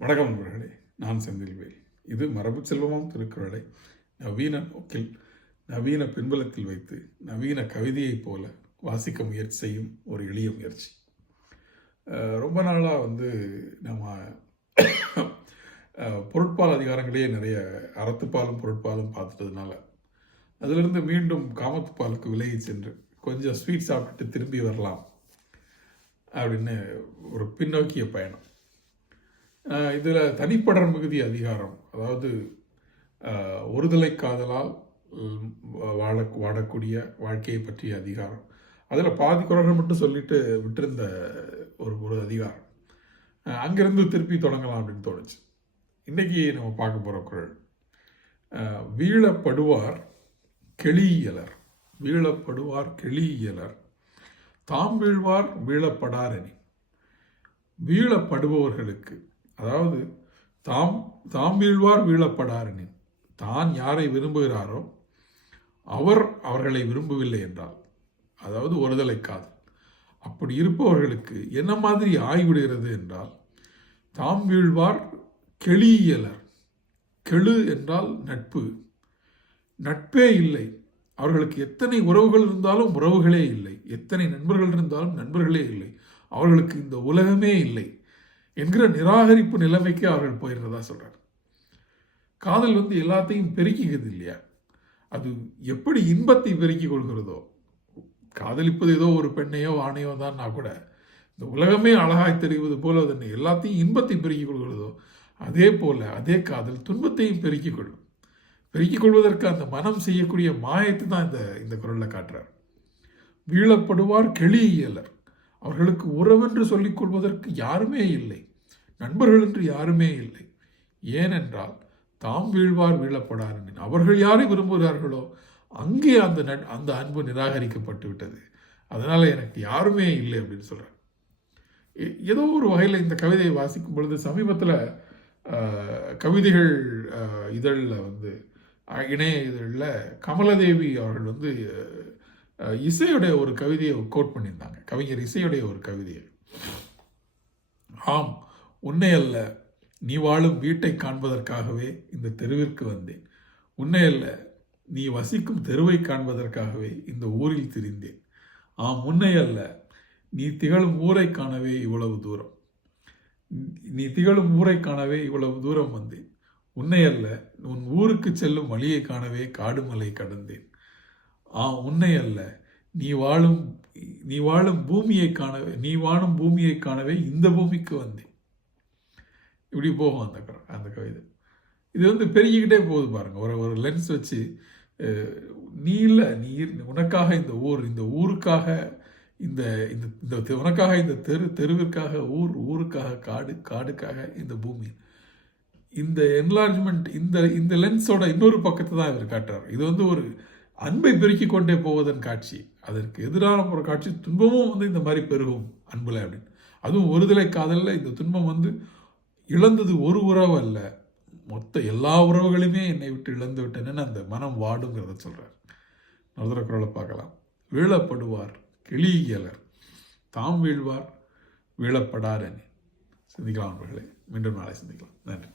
வணக்கம் நண்பர்களே நான் செந்தில்வேல். இது மரபு செல்வமாம் திருக்குறளை நவீன நோக்கில் நவீன பின்புலத்தில் வைத்து நவீன கவிதையைப் போல வாசிக்க முயற்சி செய்யும் ஒரு எளிய முயற்சி. ரொம்ப நாளாக வந்து நம்ம பொருட்பால் அதிகாரங்களே நிறைய அறத்துப்பாலும் பொருட்பாலும் பார்த்துட்டதுனால அதிலிருந்து மீண்டும் காமத்துப்பாலுக்கு விலகி சென்று கொஞ்சம் ஸ்வீட் சாப்பிட்டுட்டு திரும்பி வரலாம் அப்படின்னு ஒரு பின்னோக்கிய பயணம். இதில் தனிப்படர் மிகுதி அதிகாரம். அதாவது ஒருதலை காதலால் வாழ வாழக்கூடிய வாழ்க்கையை பற்றிய அதிகாரம். அதில் பாதி குரல்கள் மட்டும் சொல்லிட்டு விட்டிருந்த ஒரு ஒரு அதிகாரம். அங்கேருந்து அங்கிருந்து திருப்பி தொடங்கலாம் அப்படின்னு தோணுச்சு. இன்றைக்கி நம்ம பார்க்க போகிற குரல் வீழப்படுவார் கெளியலர் வீழப்படுவார் கெளியலர் தாம் வீழ்வார் வீழப்படாரணி வீழப்படுபவர்களுக்கு அதாவது தாம் தாம் வீழ்வார் வீழப்படாரனின். தான் யாரை விரும்புகிறாரோ அவர் அவர்களை விரும்பவில்லை என்றால் அதாவது ஒருதலை காதல். அப்படி இருப்பவர்களுக்கு என்ன மாதிரி ஆய்விடுகிறது என்றால் தாம் வீழ்வார் கெளியலர் கெழு என்றால் நட்பு. நட்பே இல்லை. அவர்களுக்கு எத்தனை உறவுகள் இருந்தாலும் உறவுகளே இல்லை. எத்தனை நண்பர்கள் இருந்தாலும் நண்பர்களே இல்லை. அவர்களுக்கு இந்த உலகமே இல்லை. என்கிற நிராகரிப்பு நிலைமைக்கு அவர்கள் போயிடுறதா சொல்கிறார் காதல் வந்து எல்லாத்தையும் பெருக்கிக்குது இல்லையா? அது எப்படி இன்பத்தை பெருக்கிக் கொள்கிறதோ காதலிப்பது ஏதோ ஒரு பெண்ணையோ ஆணையோ தான்னா கூட இந்த உலகமே அழகாய் தெரிவது போல அதனை எல்லாத்தையும் இன்பத்தை பெருக்கிக் கொள்கிறதோ அதே போல் அதே காதல் துன்பத்தையும் பெருக்கிக் கொள்ளும். பெருக்கிக் கொள்வதற்கு அந்த மனம் செய்யக்கூடிய மாயத்தை தான் இந்த இந்த குரலில் காட்டுறார். வீழப்படுவார் கெளியலர் அவர்களுக்கு உறவென்று சொல்லிக் கொள்வதற்கு யாருமே இல்லை. நண்பர்கள் என்று யாருமே இல்லை. ஏனென்றால் தாம் வீழ்வார் வீழப்படார் அவர்கள் யாரை விரும்புகிறார்களோ அங்கே அந்த நட்- அந்த அன்பு நிராகரிக்கப்பட்டு விட்டது அதனால் எனக்கு யாருமே இல்லை அப்படின்னு சொல்கிறேன் ஏதோ ஒரு வகையில் இந்த கவிதையை வாசிக்கும் பொழுது சமீபத்தில் கவிதைகள் இதழில் வந்து இணைய இதழில் கமலதேவி அவர்கள் வந்து இசையுடைய ஒரு கவிதையை கோட் பண்ணியிருந்தாங்க. கவிஞர் இசையுடைய ஒரு கவிதையை. ஆம். உன்னை அல்ல நீ வாழும் வீட்டை காண்பதற்காகவே இந்த தெருவிற்கு வந்தேன். உன்னை அல்ல நீ வசிக்கும் தெருவை காண்பதற்காகவே இந்த ஊரில் திரிந்தேன். ஆம் உன்னை அல்ல நீ திகழும் ஊரை காணவே இவ்வளவு தூரம். நீ திகழும் ஊரை காணவே இவ்வளவு தூரம் வந்தேன். உன்னை அல்ல உன் ஊருக்கு செல்லும் வழியை காணவே காடுமலை கடந்தேன். ஆ உன்னை அல்ல நீ வாழும் நீ வாழும் பூமியை காணவே நீ வாழும் பூமியை காணவே இந்த பூமிக்கு வந்தேன். இப்படி போகும் அந்த க- அந்த கவிதை. இது வந்து பெருகிக்கிட்டே போகுது பாருங்கள் ஒரு ஒரு லென்ஸ் வச்சு அஹ், நீ இல்லை நீ உனக்காக இந்த ஊர் இந்த ஊருக்காக இந்த இந்த இந்த தெ- உனக்காக இந்த தெரு தெருவிற்காக ஊர் ஊருக்காக காடு காடுக்காக இந்த பூமி. இந்த என்லார்ஜ்மெண்ட் இந்த இந்த லென்ஸோட இன்னொரு பக்கத்தை தான் இவர் காட்டுறார். இது வந்து ஒரு அன்பை பெருக்கி கொண்டே போவதன் காட்சி. அதற்கு எதிரான ஒரு காட்சி. துன்பமும் வந்து இந்த மாதிரி பெருகும் அன்புல அப்படின்னு. அதுவும் ஒருதலை காதலில் இந்த துன்பம் வந்து இழந்தது ஒரு உறவு அல்ல. மொத்த எல்லா உறவுகளுமே என்னை விட்டு இழந்து விட்டேன்னு அந்த மனம் வாடுங்கிறத சொல்கிறார் நவதர குரலை பார்க்கலாம். வீழப்படுவார் கிளியலர் தாம் வீழ்வார் வீழப்படார் சிந்திக்கலாம் அவர்களே மீண்டும் நாளை சிந்திக்கலாம். நன்றி.